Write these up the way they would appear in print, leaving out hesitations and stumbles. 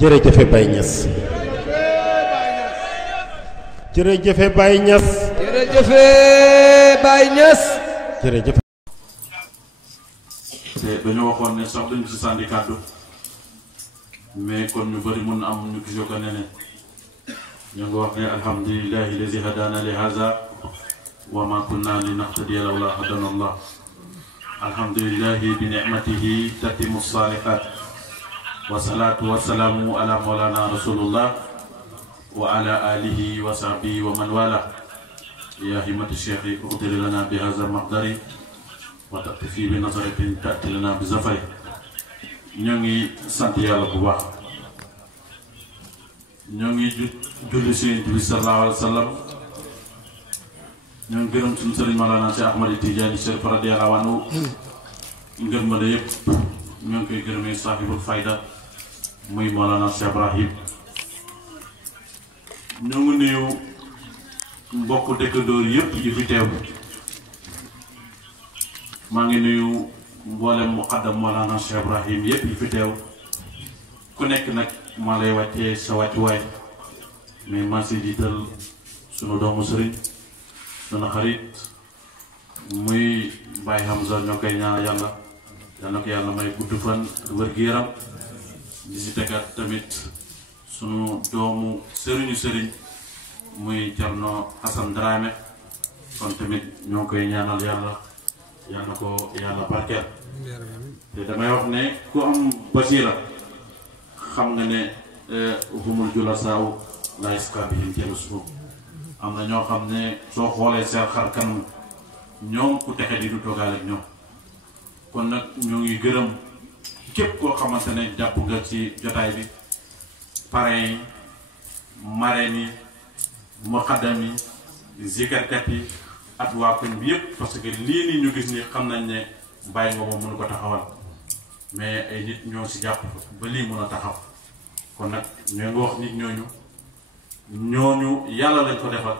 jërëjëfe Baye Niass jërëjëfe Baye Niass jërëjëfe Baye Niass jërëjëf. te dañoo waxoon ne sax dañu ci sànni kàddu mais kon ñu bëri mun am ñu gisoo ko neneen ñu ngi wax ne alhamdulillahi lazi hadana li haza wa ma kunna linahtadiya lawla hadana Allah alhamdulillahi bi ni'matihi tatimu salihat wa salatu wa salamu ala mawlana rasulullah wa ala alihi wa sahbihi wa man wala ya himmati cheikhi uqdir lana bi haza maqdari wa taqfi bi nazaratin ta'ti lana bi zafari ñoo ngi sant yàlla bu baax ñoo ngi julli si Yonent bi sallallahu alayhi wa sallam ñoo ngi gërëm suñu sëriñ Mawlana Cheikh Ahmad Tidiane Chérif radiyallahu anhu ngërëm la yëpp ñoo ngi koy gërëmee sahibul fayda muy Mawlana Cheikh Ibrahim ñoo ngi nuyu mbokk dëkkandoor yëpp yi fi teew maa ngi nuyu mboolem muqaddam Mawlana Cheikh Ibrahim yëpp yi fi teew ku nekk nag maa lay wàccee sa wàccuwaay mais maa si jiital sunu doomu sëriñ sunu xarit muy Baye Hamza ñoo koy ñaan yàlla yal na ko yàlla may gudd fan wér-gu-yaram di si tegaat tamit sunu doomu sëriñ muy Thierno Assane Dramé kon tamit ñoo koy ñaanal yàlla yal na ko yàlla barkeel te damay wax ne ku am basira xam nga ne humul jula saaw la iska bi him telusu am na ñoo xam ne soo xoolee seen xar kanam ñoom ku texe di du toogaale ak ñoom kon nag ñoo ngi gërëm képp koo xamante ne jàpp nga ci jotaay bi parrain yi marraine yi muqaddam yi zikarkat yi at waa koñ bi yëpp parce que lii nii ñu gis ni xam nañ ne bàyyi nga moom mënu ko taxawal mais ay nit ñoo si jàpp ba lii mën a taxaw kon nag ñoo ngi wax nit ñooñu yàlla lañ ko defal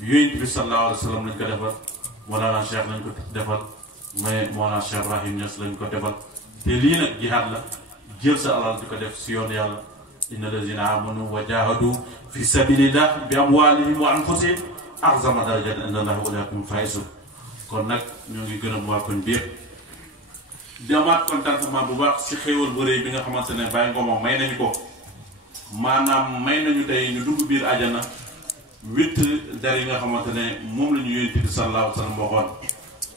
Yonent bi sallallahu alayhi wa sallam lañ ko defal Mawlana Cheikh lañ ko defal mais Mawlana Cheikh Ibrahim Niass lañ ko defal te lii nag jihaad la jël sa alal di ko def si yoon yàlla inna lazina amanu wa jahadu fi sabilillah bi amwalihim wa anfusihim a'zama darajatan inda Allahi wa ulaa'ika humul faa'izun kon nag ñoo ngi gërëm waa koñ bi yëpp di amaat contentement bu baax si xéewal bu rëy bi nga xamante ne Baye Ngom may nañu ko maanaam may nañu tey ñu dugg biir àjjana 8 der yi nga xamante ne moom la ñu Yonent bi sallallahu alayhi wa sallam waxoon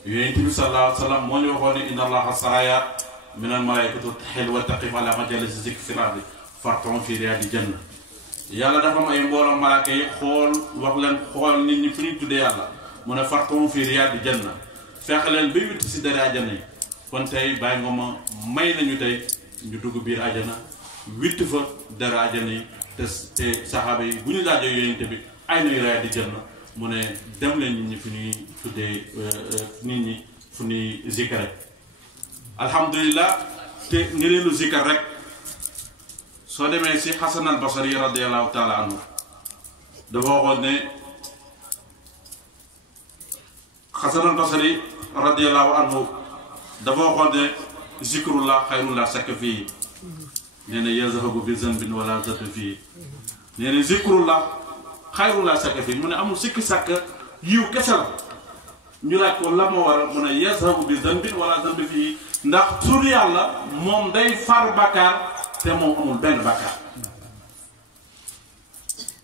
Yonent bi sallallahu alayhi wa sallam moo ñu waxoon ne inna Allaha saraya minal malaa'ikati tahillu wa taqif ala majalisi zikri fil ardi farton fi riyaadi janna yàlla dafa am ay mbooloo malaaka yi xool wax leen xool nit ñi fu ñuy tuddee yàlla mu ne farton fi riyaadi janna fexe leen bay witt si dara àjjana yi kon tey Baye Ngom may nañu tey ñu dugg biir àjjana witt fa dara àjjana yi te saxaaba yi bu ñu laajee Yonent bi ay nuy riyaadi janna mu ne dem leen nit ñi fu ñuy tuddee nit ñi fu ñuy zikare alhamdulillah te ngëneelu zikar rek soo demee si Hasan al Basri radiyallahu taala anhu dafa waxoon ne Hasan al Basri radiyallahu anhu dafa waxoon ne zikrullah xayrun la shakka fii nee na yazhabu bi zanbin wala zata fii nee na zikrullah xayrun la shakka fii mu ne amul sikki sàkk yiw kese la ñu laaj ko la ma waral mu ne yazhabu bi zanbin wala zata fii ndax tur yàlla moom day far bàkkaar te moom amul benn bàkkaar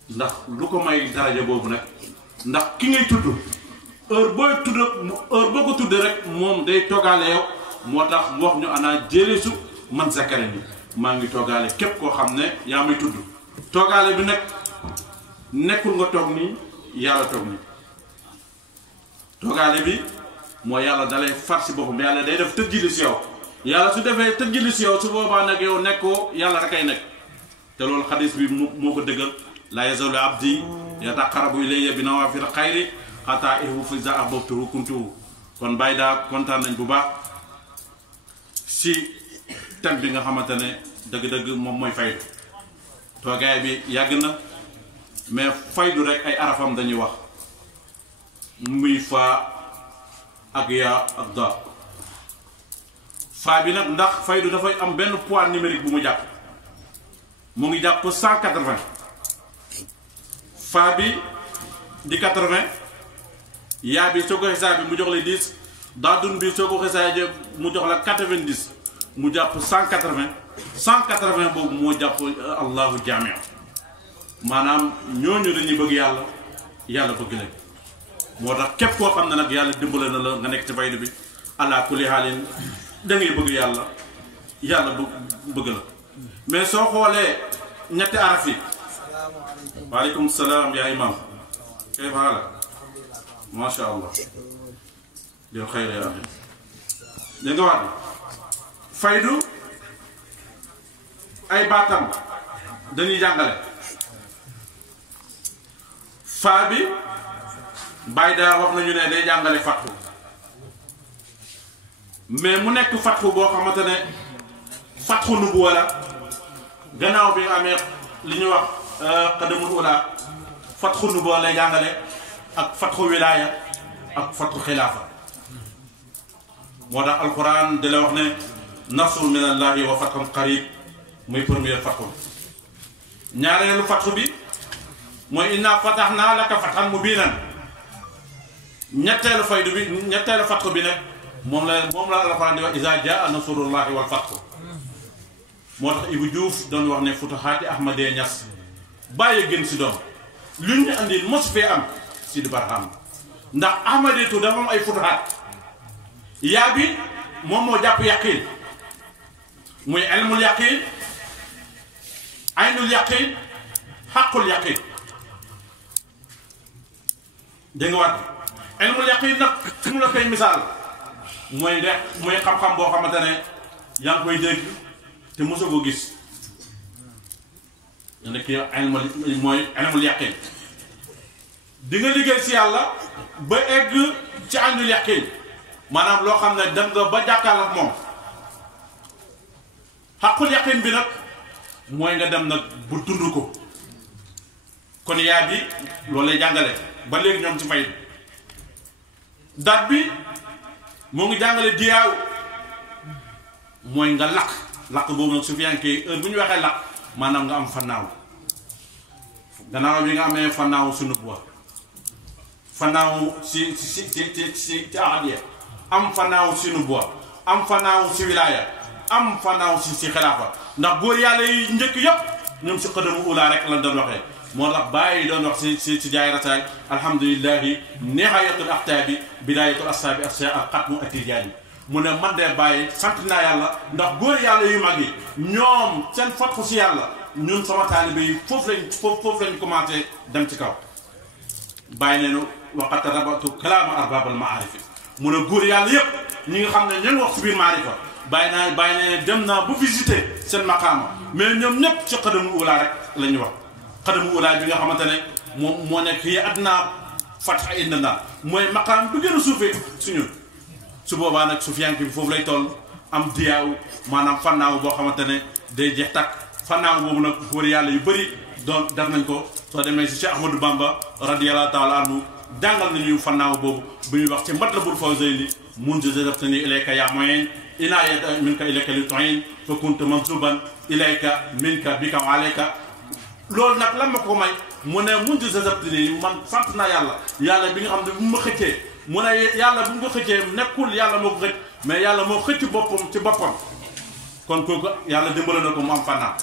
ndax lu ko may daraja boobu nag ndax ki ngay tudd heure boo ko tudd rek moom day toggaale yow moo tax mu wax ñu ana jëlesu man zakare ni maa ngi toggaale képp koo xam ne yaa may tudd toggaale bi nag nekkul nga toog nii yàlla toog nii toggaale bi moo yàlla dalay far si boppam yàlla day def tëjjili si yow yàlla su defee tëjjili si yow su boobaa nag yow nekkoo yàlla rek ay nekk te loolu xadis bi moo ko dëggal laa yazalu abdi yataqarrabu ilayya bi nawaafil xayri xataa ihbu iza ahbabtuhu kuntuhu kon bàyyi daa kontaan nañ bu baax si thème bi nga xamante ne dëgg-dëgg moom mooy faydu toogaay bi yàgg na mais faydu rek ay arafam dañuy wax muy fa ak yaa ak daa faa bi nag ndax faydu dafay am benn poids numérique bu mu jàpp mu ngi jàpp 180 fa bi di 80 yaa bi soo ko xisaab bi mu jox la 10 daadun bi soo ko xisaab mu jox la 90 mu jàpp 180 180 boobu moo jàpp allahu jaami maanaam ñooñu dañuy bëgg yàlla yàlla bëgg leen moo tax képp koo xam ne nag yàlla dimbale na la nga nekk ci faydu bi ala kulli haalin da ngay bëgg yàlla yàlla bëgg la mais soo xoolee ñetti araf yi waaleykum salaam yaa imam kayf haala macha allah jël xayra ya axi da nga wax faydu ay baatam dañuy jàngale faa bi bàyyi daa wax nañu ne day jàngale fatxu mais mu nekk fatxu boo xamante ne fatxu nubuwa la gannaaw bi nga amee li ñuy wax xadamul ula fatxu nubuwa lay jàngale ak fatxu wilaaya ak fatxu xilaafa moo tax alquran di la wax ne nasrun min allahi wa fatxun qarib muy premier fatxu ñaareelu fatxu bi mooy inna fataxnaa laka fatxan mubiinan ñetteelu faydu bi ñetteelu fatxu bi nag moom la alquran di wax iza jaa nasrullahi wal fatxu moo tax Ibou Diouf doon wax ne futuhaati Ahmadee Ñas bàyyi gën si doom lu ñu andi mos fee am si di barham ndax Ahmadeetu dafa am ay futuhaat yaa bi moom moo jàpp yaqiin muy ilmul yaqiin aynul yaqiin xaqul yaqiin dégg nga waat ilmul yaqiin nag su mu la koy misaal mooy xam-xam boo xamante ne yaa ngi koy dégg te mosoo ko gis nga nekk yow mooy ilmul yaqiin di nga liggéey si yàlla ba egg ci aynul yaqiin maanaam loo xam ne dem nga ba jàkkaarloo ak moom xaqul yaqiin bi nag mooy nga dem nag bu dund ko kon yaa bi loolu lay jàngale ba léegi ñoom ci fay dat bi moo ngi jàngale diyaaw mooy nga lakk boobu nag su fiyankee heure bu ñu waxee lakk maanaam nga am fannaaw gannaaw bi nga amee fannaaw su nubuwa fannaaw si ahadiya am fannaaw si nubuwa am fannaaw si wilaaya am fannaaw si xilaafa ndax góor yàlla yi njëkk yëpp ñoom si xëdamu ulaa rek lan doon waxee moo tax bàyyi doon wax si jaay rataay alhamdulilahi nihayatul axtaabi bidayatul asaabi al xatmu atijaani mu ne man de bàyyi sant naa yàlla ndax góor yàlla yu mag yi ñoom seen fatxu si yàlla ñun sama taalibe yi foofu lañ commencé dem ci kaw bàyyi neenu waqat rabatu kalaama arbabal maarifi mu ne góor yàlla yëpp ñi nga xam ne ñoo ngi wax si biir maarifa bàyyi ne dem naa bu visiter seen maqaama mais ñoom ñëpp ci xadamu ulaa rek la ñuy wax xadamu ulaa bi nga xamante ne moom moo nekk yi adnaa fatxa indana mooy maqaam bu gën a suufee suñu su boobaa nag su fiyank bi foofu lay toll am diyaaw maanaam fannaaw boo xamante ne day jeex takk fannaaw boobu nag góor yàlla yu bëri doon def nañ ko soo demee si Cheikh Ahmadou Bamba radiyallahu taala anhu jàngal nañu fannaaw boobu bu ñuy wax ci Matlabul Fawzayni mun jazabtani ilayka yaa moyen inaayata minka ilayka li toyin fa kunta mansuban ilayka minka bika wa alayka loolu nag lan ma ko may mu ne mun jazabtani man sant naa yàlla bi nga xam ne bu ma xëccee mu ne yàlla bu nga xëccee nekkul yàlla moo ko xëcc mais yàlla moo xëcc boppam ci boppam kon kooku yàlla dimbale na ko mu am fannaaw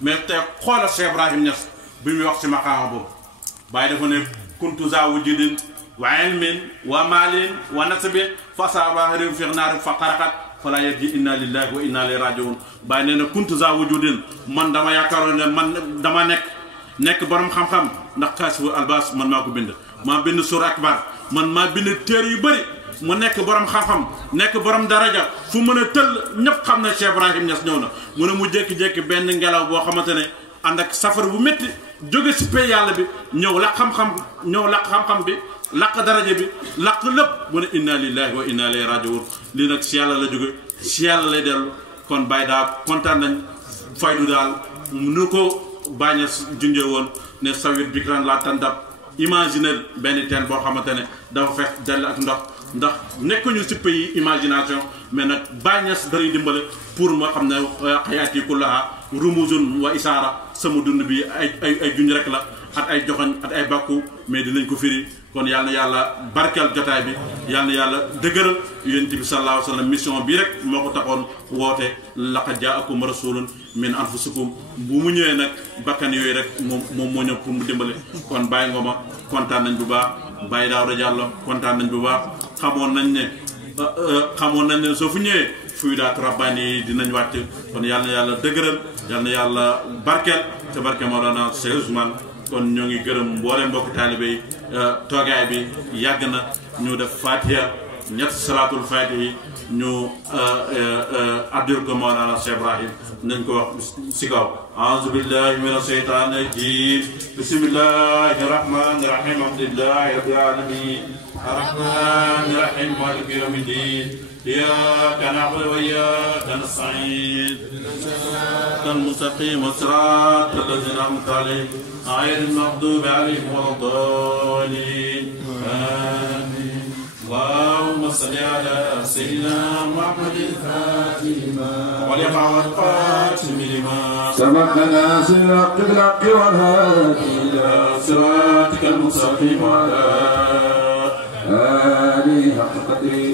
mais te xoola Cheikh Ibrahim Niass bi muy wax ci maqaama boobu bàyyi dafa ne kuntu za wujudin wa ilmin wa maalin wa nasabin fa saaba réew feex naa rek fa xaraxat fala yarji inna lillahi wa inna ilayhi rajiun bàyyi nee na kuntu za wujudin man dama yaakaaroon ne man dama nekk borom xam-xam ndax kaasifu albas man maa ko bind maa bind sur akbar man maa bind téere yu bëri mu nekk borom xam-xam nekk borom daraja fu mën a tëll ñëpp xam ne Cheikh Ibrahim Niass ñëw na mu ne mu jékki-jékki benn ngelaw boo xamante ne ànd ak safar bu métti jóge si pay yàlla bi ñëw laq xam-xam bi laq daraja bi laq lépp mu ne inna lillahi wa inna ilayhi rajiun lii nag si yàlla la jóge si yàlla lay dellu kon bàyyi daal kontaan nañ faydu daal nu ko bàyyi junjee woon ne sawit bikran la tandab imaginer benn teen boo xamante ne dafa fees dell ak ndax nekkuñu si pays imagination mais nag bàyyi ñas dañuy dimbale pour moo xam ne xayaati kullaha rumuzun wa isaara sama dund bi ay junj rek la at ay joxoñ at ay bàkku mais dinañ ko firi kon yal na yàlla barkeel jotaay bi yal na yàlla dëgëral yonent bi sallallahu alayhi wa sallam mission bi rek moo ko taxoon woote laqad jaakum rasulun min anfusikum bu mu ñëwee nag bakkan yooyu rek moom moo ñëw pour mu dimbale kon Baye Ngoma kontaan nañ bu baax Baye Daouda Diallo kontaan nañ bu baax xamoon nañ ne soo fu ñëwee fuy daat rabbaani yi dinañ wàcc kon yal na yàlla dëgëral yal na yàlla barkeel te barke Mawlana Cheikh Ousmane kon ñoo ngi gërëm mboolem mbokk taalibe yi toogaay bi yàgg na ñu def fatiha ñett salaatul fatihi ñu addul ko Mawlana Cheikh Ibrahim nañ ko wax si kaw a'uuzu billahi mina shaytaani rajiim bismillahi rahmaani rahiim alhamdulillahi rabbil aalamiin arrahmaani rahiim maaliki yawmi ddiin إياك نعبد وإياك نستعين صراط المستقيم صراط الذين أنعمت عليهم غير المغضوب عليهم ولا الضالين آمين اللهم صل على سيدنا محمد الفاتح لما ولقى والقاتم لما سبقنا صراط الحق والهادي إلى صراطك المستقيم وعلى آله حق قدره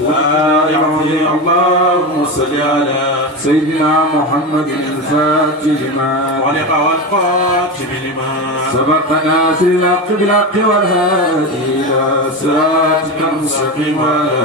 اللهم صل على سيدنا محمد الفاتح لما ولقى والقاتم لما سبقنا صراط الحق والهادي إلى صراطك المستقيم وعلى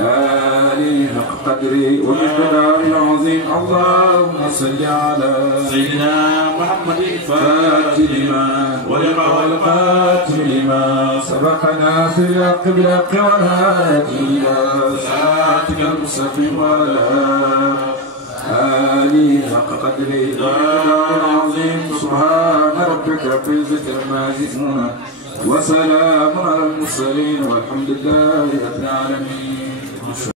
آله حق قدره ومقداره العظيم اللهم صل على سيدنا محمد الفاتح لما ولقى والقاتم لما سبقنا صراط الحق والهادي إلى صراطك المستقيم وعلى آله حق قدره العظيم سبحان ربك رب العزة عما يصفون وسلام على المرسلين والحمد لله رب العالمين.